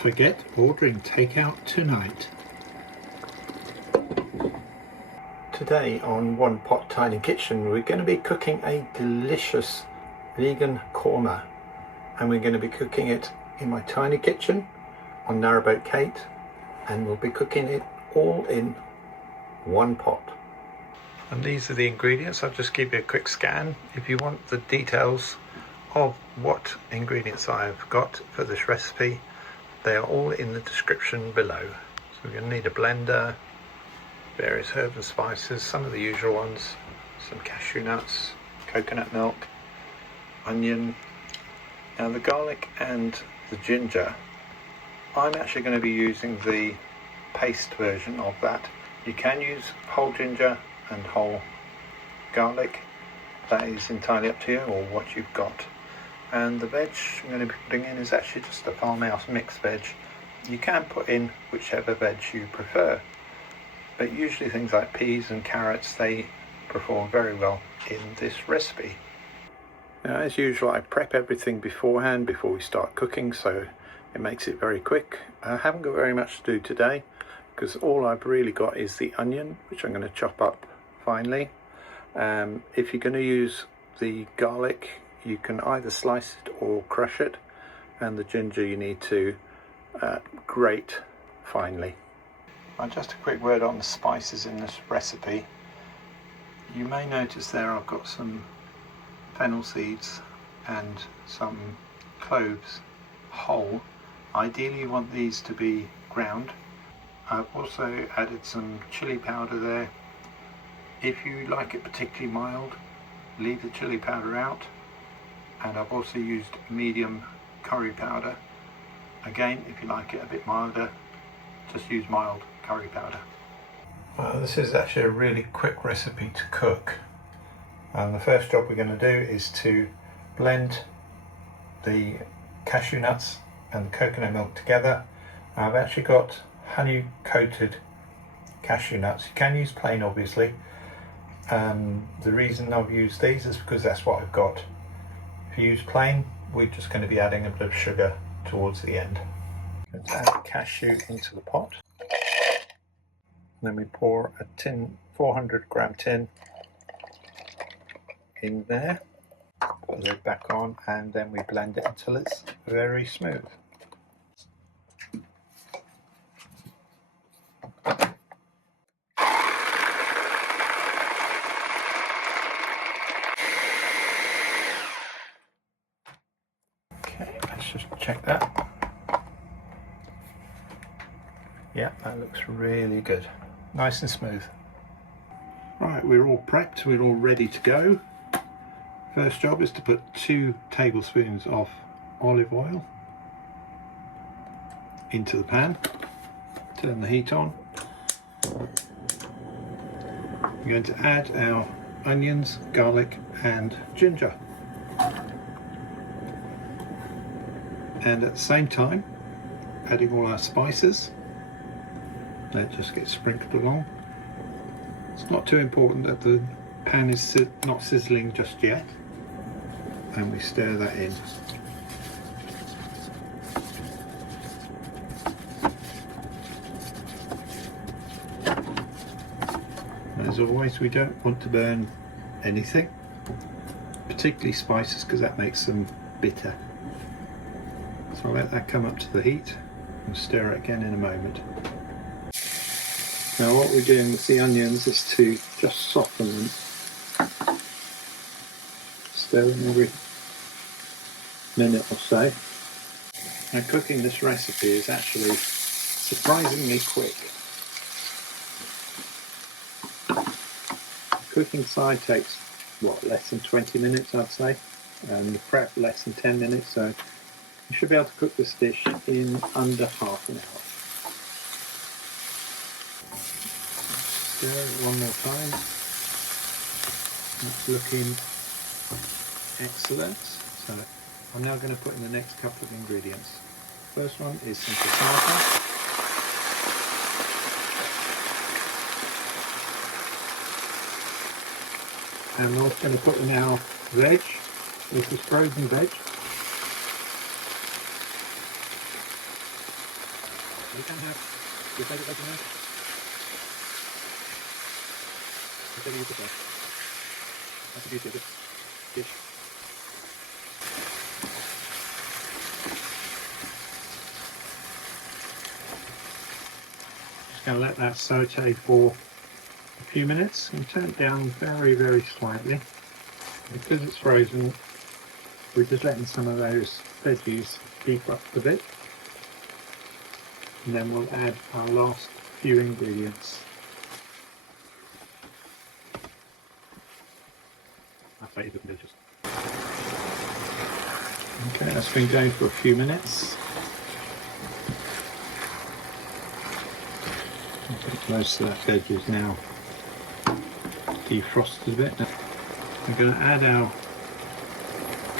Forget ordering takeout tonight. Today on One Pot Tiny Kitchen we're going to be cooking a delicious vegan korma, and we're going to be cooking it in my tiny kitchen on Narrowboat Kate, and we'll be cooking it all in one pot. And these are the ingredients. I'll just give you a quick scan. If you want the details of what ingredients I've got for this recipe, they are all in the description below. So we're going to need a blender, various herbs and spices, some of the usual ones, some cashew nuts, coconut milk, onion. Now the garlic and the ginger, I'm actually going to be using the paste version of that. You can use whole ginger and whole garlic, that is entirely up to you or what you've got. And the veg I'm going to be putting in is actually just a farmhouse mixed veg. You can put in whichever veg you prefer, but usually things like peas and carrots, they perform very well in this recipe. Now, as usual, I prep everything beforehand before we start cooking, so it makes it very quick. I haven't got very much to do today because all I've really got is the onion, which I'm going to chop up finely. If you're going to use the garlic, you can either slice it or crush it, and the ginger you need to grate finely. Just a quick word on the spices in this recipe. You may notice there I've got some fennel seeds and some cloves whole. Ideally you want these to be ground. I've also added some chili powder there. If you like it particularly mild, leave the chili powder out. And I've also used medium curry powder. Again, if you like it a bit milder, just use mild curry powder. This is actually a really quick recipe to cook. And the first job we're going to do is to blend the cashew nuts and the coconut milk together. I've actually got honey coated cashew nuts. You can use plain, obviously. The reason I've used these is because that's what I've got. If you use plain, we're just going to be adding a bit of sugar towards the end. Let's add the cashew into the pot. And then we pour a 400 gram tin in there, put the lid back on, and then we blend it until it's very smooth. Okay, let's just check that. Yeah, that looks really good. Nice and smooth. Right, we're all prepped, we're all ready to go. First job is to put 2 tablespoons of olive oil into the pan. Turn the heat on. We're going to add our onions, garlic and ginger. And at the same time, adding all our spices. That just gets sprinkled along. It's not too important that the pan is not sizzling just yet. And we stir that in. As always, we don't want to burn anything, particularly spices, because that makes them bitter. So I'll let that come up to the heat and stir it again in a moment. Now what we're doing with the onions is to just soften them. Stir them every minute or so. Now cooking this recipe is actually surprisingly quick. The cooking side takes, less than 20 minutes I'd say, and the prep less than 10 minutes, so you should be able to cook this dish in under half an hour. Stir it one more time. That's looking excellent. So I'm now going to put in the next couple of ingredients. First one is simplified. And we're also going to put in our veg. This is frozen veg. You can have your favourite veg in there. Whatever you prefer. That's the beauty of this dish. Just going to let that saute for a few minutes and turn it down very, very slightly. Because it's frozen, we're just letting some of those veggies defrost a bit. And then we'll add our last few ingredients. My favourite dishes. Okay, that's been going for a few minutes. I think most of that veg is now defrosted a bit. Now we're going to add our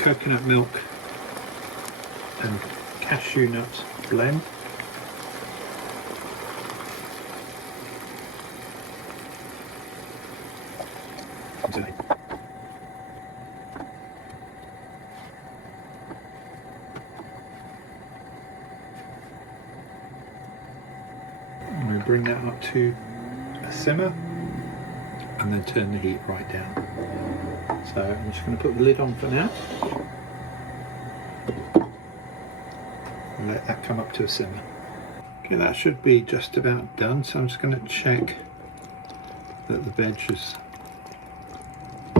coconut milk and cashew nut blend. And we bring that up to a simmer and then turn the heat right down. So I'm just going to put the lid on for now and let that come up to a simmer. Okay, that should be just about done, so I'm just going to check that the veg is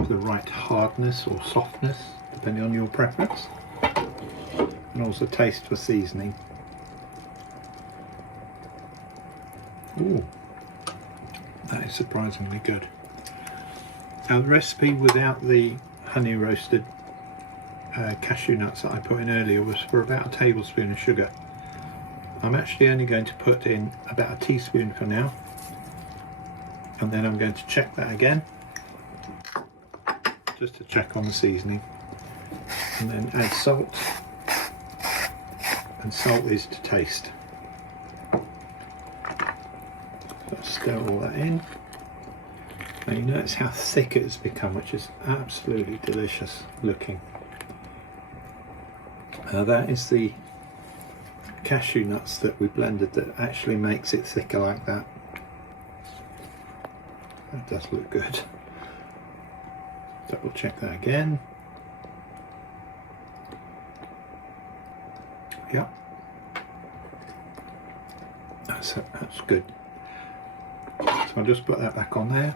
the right hardness or softness depending on your preference, and also taste for seasoning. Ooh, that is surprisingly good. Now the recipe without the honey roasted cashew nuts that I put in earlier was for about a tablespoon of sugar. I'm actually only going to put in about a teaspoon for now, and then I'm going to check that again just to check on the seasoning, and then add salt, and salt is to taste. So stir all that in. Now you notice how thick it has become, which is absolutely delicious looking. Now that is the cashew nuts that we blended that actually makes it thicker like that. That does look good. Double check that again. Yep. That's good. So I'll just put that back on there.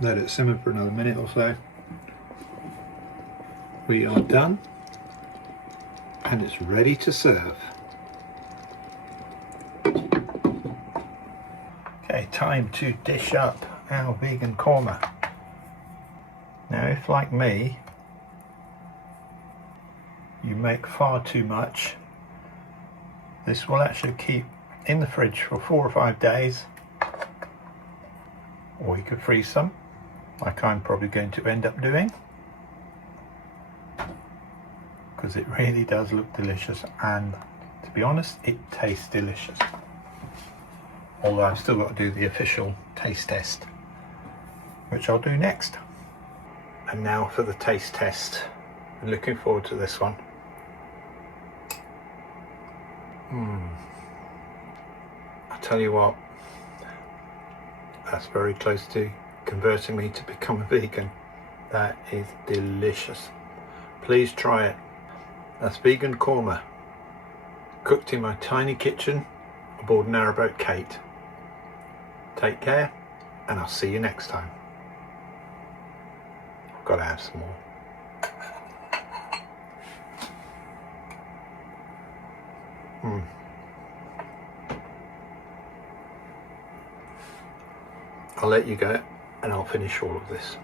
Let it simmer for another minute or so. We are done. And it's ready to serve. Okay, time to dish up our vegan korma. Now if, like me, you make far too much, this will actually keep in the fridge for 4 or 5 days, or you could freeze some, like I'm probably going to end up doing, because it really does look delicious, and to be honest, it tastes delicious. Although I've still got to do the official taste test, which I'll do next. And now for the taste test. I'm looking forward to this one. I tell you what, that's very close to converting me to become a vegan. That is delicious. Please try it. That's vegan korma, cooked in my tiny kitchen aboard Narrowboat Kate. Take care, and I'll see you next time. I've got to have some more. I'll let you go and I'll finish all of this.